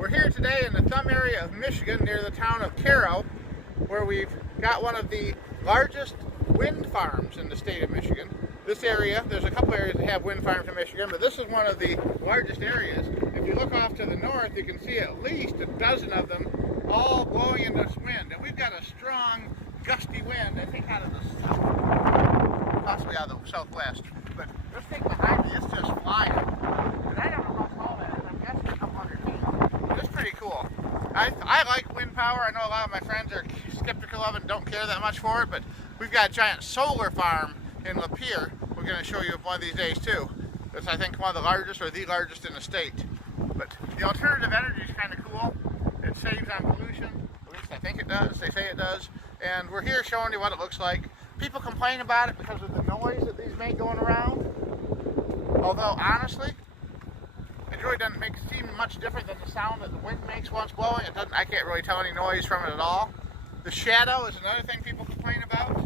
We're here today in the thumb area of Michigan near the town of Caro, where we've got one of the largest wind farms in the state of Michigan. This area, there's a couple areas that have wind farms in Michigan, but this is one of the largest areas. If you look off to the north, you can see at least a dozen of them all blowing in this wind. And we've got a strong, gusty wind, I think out of the south, possibly out of the southwest. But this thing behind me is just flying. And I don't know how tall that is. I'm guessing a couple hundred feet. It's pretty cool. I like wind power. I know a lot of my friends are skeptical of it and don't care that much for it, but we've got a giant solar farm in Lapeer. We're going to show you one of these days too. It's, I think, one of the largest or the largest in the state. But the alternative energy is kind of cool. It saves on pollution. At least I think it does. They say it does. And we're here showing you what it looks like. People complain about it because of the noise that these make going around. Although, honestly, it really doesn't seem much different than the sound that the wind makes once blowing. It doesn't. I can't really tell any noise from it at all. The shadow is another thing people complain about.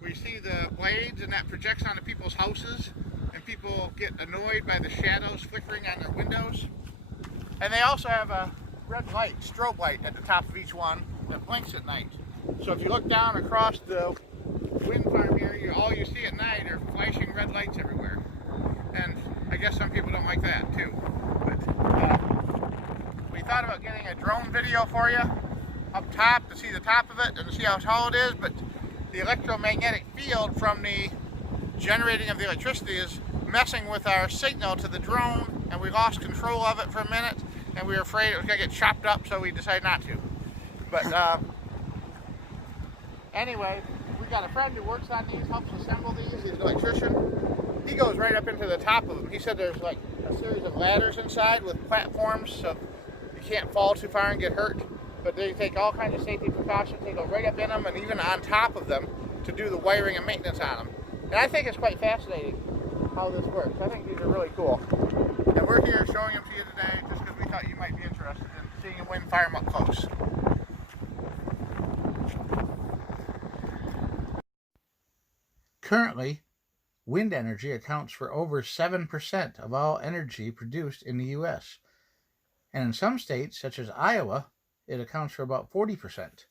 We see the blades and that projects onto people's houses, and people get annoyed by the shadows flickering on their windows. And they also have a red light, strobe light, at the top of each one that blinks at night. So if you look down across the wind farm area, all you see at night are flashing red lights everywhere. And I guess some people don't like that too. But we thought about getting a drone video for you up top to see the top of it and to see how tall it is, but the electromagnetic field from the generating of the electricity is messing with our signal to the drone, and we lost control of it for a minute, and we were afraid it was going to get chopped up, so we decided not to. But anyway, we got a friend who works on these, helps assemble these. He's an electrician. He goes right up into the top of them. He said there's like a series of ladders inside with platforms, so you can't fall too far and get hurt. But they take all kinds of safety precautions. They go right up in them and even on top of them to do the wiring and maintenance on them. And I think it's quite fascinating how this works. I think these are really cool. And we're here showing them to you today just because we thought you might be interested in seeing a wind farm up close. Currently, wind energy accounts for over 7% of all energy produced in the U.S. And in some states, such as Iowa, it accounts for about 40%.